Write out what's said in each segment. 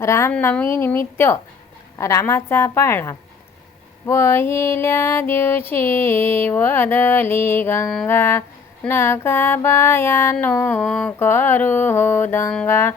रामनवमी निमित्त रामाचा पाळणा. पहिल्या दिवशी वदली गंगा नका बायानो करू हो दंगा.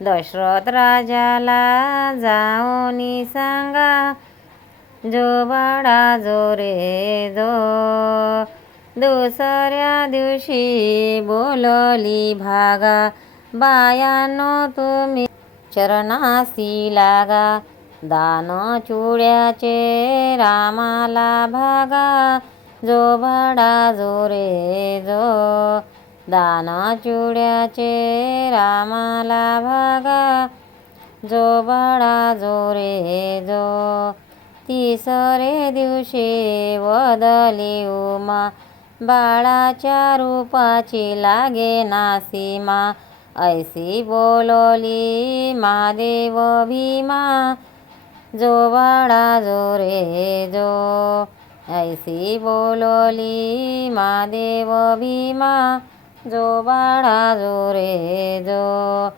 दशरथ राजाला जाऊनी सांगा जो बाळा जो रे जो दुसऱ्या दिवशी बोलली भागा बायानो तुम्ही चरणासी लागा दान चुड्याचे रामाला भागा जो भाडा जो रे जो दान चुड्याचे रामाला भागा जो भाडा जो रे जो तिसरे दिवशी वदली उमा बाळाच्या रूपाची लागे नासीमा ऐसी बोलली महादेव भीमा जो बडा जो रे जो. ऐसी बोलली महादेव भीमा जो बाळा जो रे जो.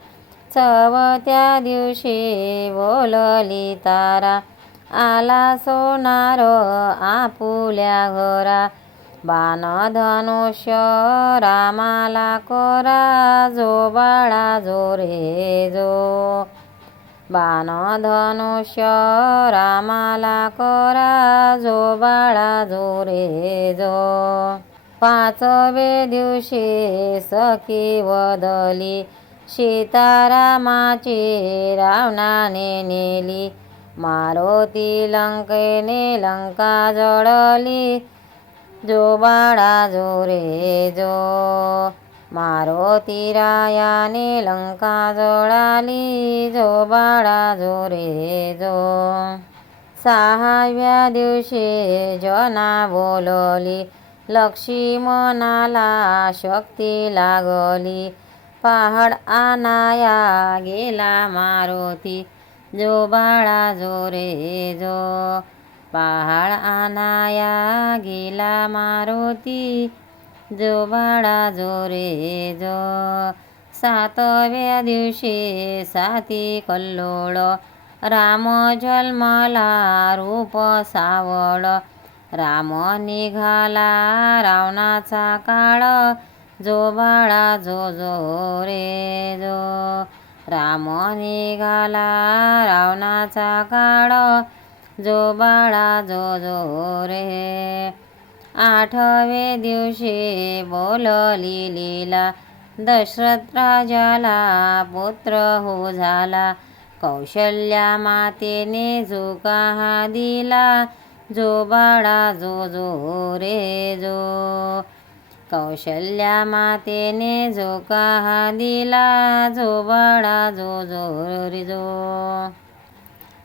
चवथ्या दिवशी बोलली तारा आला सोनार आपुल्या घरा. बाण रामाला कोरा जो बाळा जो रे जो. बाण रामाला कोरा जो बाळा जो रे जो. पाचवे दिवशी सखी वदली सीतारामाची रावणाने नेली. मारुती लंकेने लंका जळली जो बाळा जो रे जो. मारुती रायाने लंका जोडाली जो बाळा जो रे जो. सहाव्या दिवशी जना लक्ष्मी लक्ष्मणाला शक्ती लागली पहाड आनाया गेला मारुती जो बाळा जो रे जो. पहाड आनाया गेला मारुती जो बाळा जो रे जो. सातव्या दिवशी साती कल्लोळ राम जन्मला रूप सावळ. राम निघाला रावणाचा काळ जो बाळा जो जो रे जो. राम निघाला रावणाचा काळ जो बाळा जो जो रे आठवे दिवशी बोलली लीला दशरथ राजाला पुत्र हो झाला. कौशल्या मातेने जो कहा दिला जो बाळा जो जो रे जो कौशल्या मातेने जो कहा दिला जो बाळा जो जो रे जो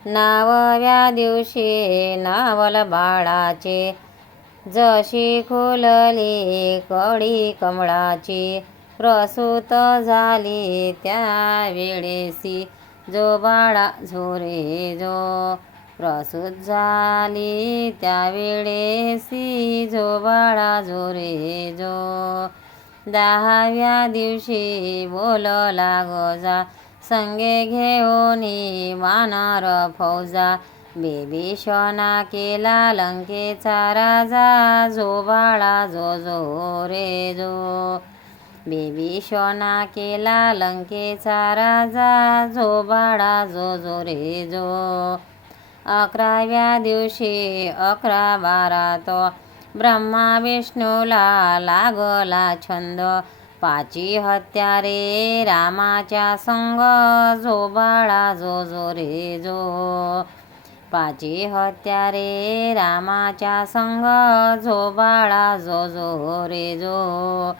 नावव्या दिवशी नावल बाळाचे. जशी खुलली कळी कमळाची प्रसूत झाली त्या वेळेसी जो बाळा झोरे जो प्रसूत झाली त्यावेळेसी. जो बाळा झोरे जो दहाव्या दिवशी बोलला गोजा. संगे घेऊन वानर फौजा. बिभीषणा केला लंकेचा राजा. जो बाळा जो जो रे जो. बिभीषणा केला लंकेचा राजा. जो बाळा जो जो रे जो. अकराव्या दिवशी अकरा बारा तो. ब्रह्मा विष्णूला लागला छंद. पाची हत्यारे रामाच्या संग जो बाळा जो जो रे जो. पाची हत्यारे रामाच्या संग जो बाळा जो जो रे जो.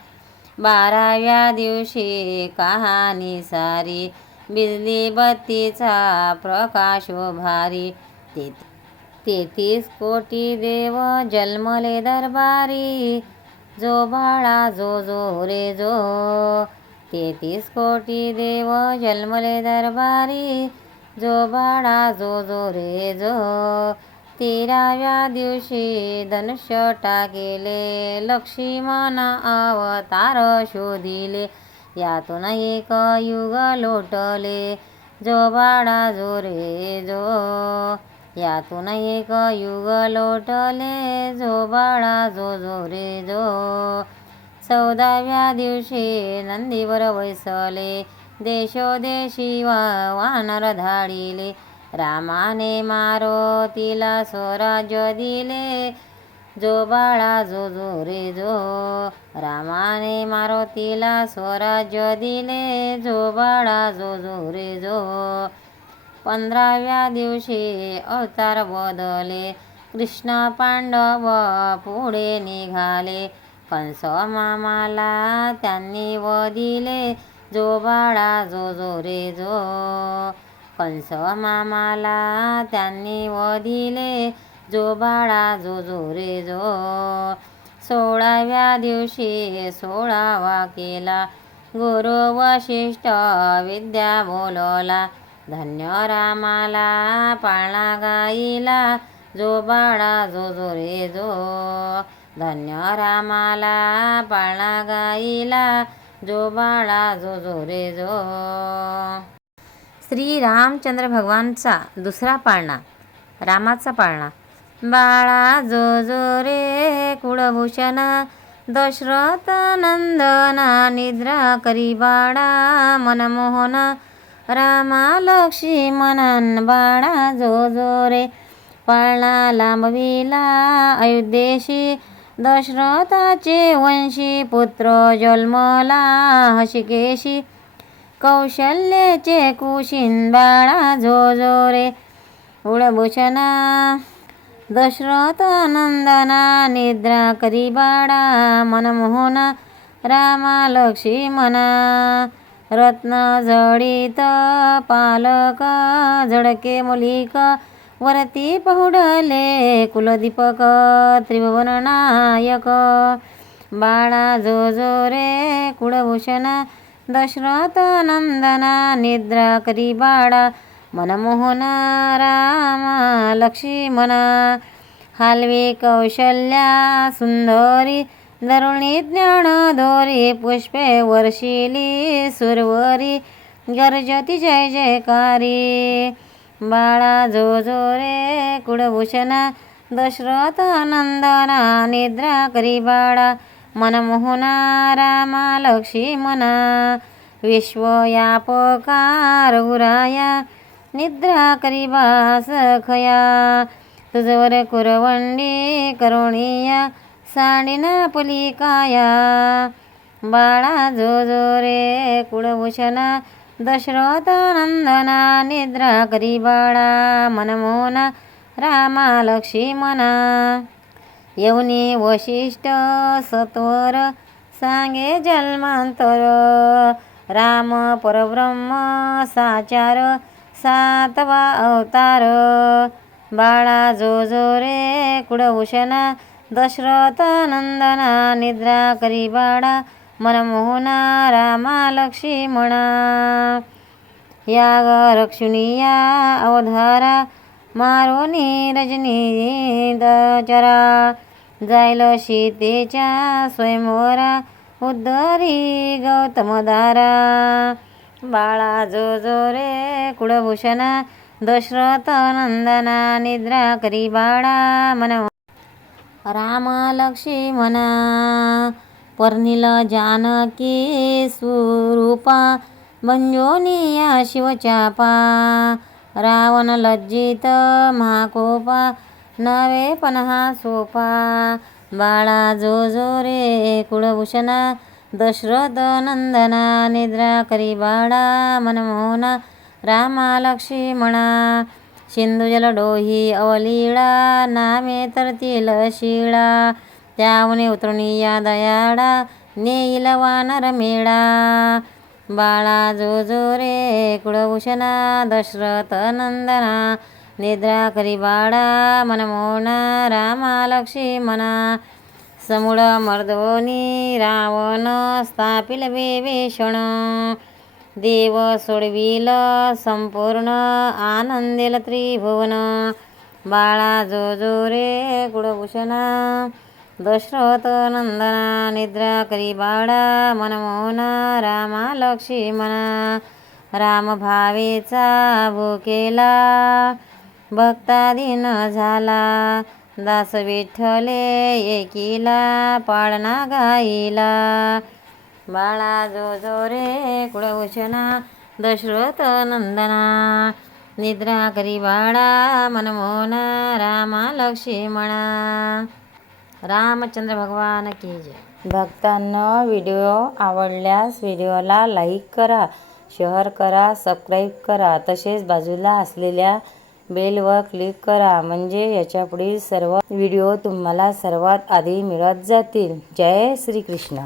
बाराव्या दिवशी कहाणी सारी बिजली बत्तीचा प्रकाश भारी. ते तेहतीस कोटी देव जन्मले दरबारी. जो बाळा जो जो रे जो तेहतीस कोटी देव जन्मले दरबारी. जो बाळा जो जो रे जो तेराव्या दिवशी धनुष्य टाकेले लक्ष्मीमाना अवतार शोधिले. यातून एक युग लोटले. जो बाळा जो रे जो यातून एक युग लोटले जो बाळा जो जो रे जो चौदाव्या दिवशी नंदीवर वैसले. देशोदेशी वा वानर धाडिले. रामाने मारुतीला स्वराज्य दिले. जो बाळा जो जो रे जो रामाने मारुतीला स्वराज्य दिले. जो बाळा जो जो रे जो पंधराव्या दिवशी अवतार बदले. कृष्ण पांडव पुढे निघाले. कंस मामाला त्यांनी वदिले. जो बाळा जो जो रे जो कंस मामाला त्यांनी वदिले. जो बाळा जो जो रे जो सोळाव्या दिवशी सोळावा केला. गुरु वशिष्ठ विद्या बोलवला धन्य रामाला पाळणा गाईला जो बाळा जो जो रे जो. धन्य रामाला पाळणा गाईला जो बाळा जो जो रे जो. श्री रामचंद्र भगवानचा दुसरा पाळणा रामाचा पाळणा. बाळा जो जो रे कुळभूषण दशरथ नंदना निद्रा करी बाळा मनमोहन. रामा लक्ष्मणन बाळा जो जो रे. पाळणा लांबविला अयोध्येशी. दशरथाचे वंशी पुत्र जन्मला हशिकेशी. कौशल्याचे कुशीन बाळा जो जो रे. उडभूषणा दशरथ नंदना निद्रा करी बाळा मनमोहन. रामा लक्ष्मणा रत्न जडित पालक झडके मुलिक वरती पहुडले कुलदीपक त्रिभुवन नायक. बाळा जो जो रे कुळभूषण दशरथ नंदना निद्रा करी बाळा मनमोहन रामा लक्ष्मण. हालवी कौशल्या सुंदरी दरुणी ज्ञान दोरी पुष्पे वर्षिली सुरवरी. गर्जती जय जयकारी. बाळा जो जो रे कुडभूषणा दशरथ नंदना निद्रा करी बाळा. मनमोहन रामा लक्ष्मणा विश्वयापकार उराया. निद्रा करी बास खया तुझवर कुरवंडी करुणिया. साडी नापली काया. बाळा जो जो रे कुळभूषण दशरथ नंदना निद्रा करी बाळा मनमोहन रामा लक्ष्मणा येऊनी वशिष्ठ सत्वर सांगे जन्मांतर. राम परब्रह्म साचार सातवा अवतार. बाळा जो जो रे कुळभूषण दशरथ नंदना निद्रा करी बाळा मनमोहना रामा लक्ष्मणा याग रक्षुनिया अवधारा मारोनी रजनी दचरा जायल सीतेच्या स्वयंवरा उद्धरी गौतमदारा बाळा जो जो रे कुळभूषणा दशरथ नंदना निद्रा करी बाळा मन राम लक्ष्मणा पर्निल जानकी स्वरूपा मंजोनिया शिवचापा रावण लज्जित महाकोपा नवे पन्हा सोपा बाळा जो जो रे कुळभूषणा दशरथ नंदना निद्रा करी बाळा मनमोहना रामा लक्ष्मणा सिंधुजल डोही अवलीळा नामे तरतील शिळा. त्यावने उतरुणी या दयाळा नेईल वानर मेळा. बाळा जो जो रे कुळभूषणा दशरथ नंदना. निद्रा करी बाळा मनमोहन रामा लक्ष्मणा समूळ मर्दोनी रावण स्थापिल विभीषण. देव सोडविल संपूर्ण आनंदेल त्रिभुवन. बाळा जो जो रे कुळभूषणा दशरथ नंदना निद्रा करी बाळा मनमोहन रामा लक्ष्मणा. राम भावेचा भुकेला दिन झाला. दास विठ्ठले एकीला पाळणा गाईला. बाळा जो जो रे कुळभूषणा दशरथ नंदना. निद्रा करी बाळा मनमोहना रामा लक्ष्मणा. रामचंद्र भगवान की जय. भक्तांना व्हिडिओ आवडल्यास व्हिडिओला लाईक करा शेअर करा सबस्क्राईब करा. तसेच बाजूला असलेल्या बेलवर क्लिक करा म्हणजे याच्यापुढील सर्व व्हिडिओ तुम्हाला सर्वात आधी मिळत जातील. जय श्रीकृष्ण.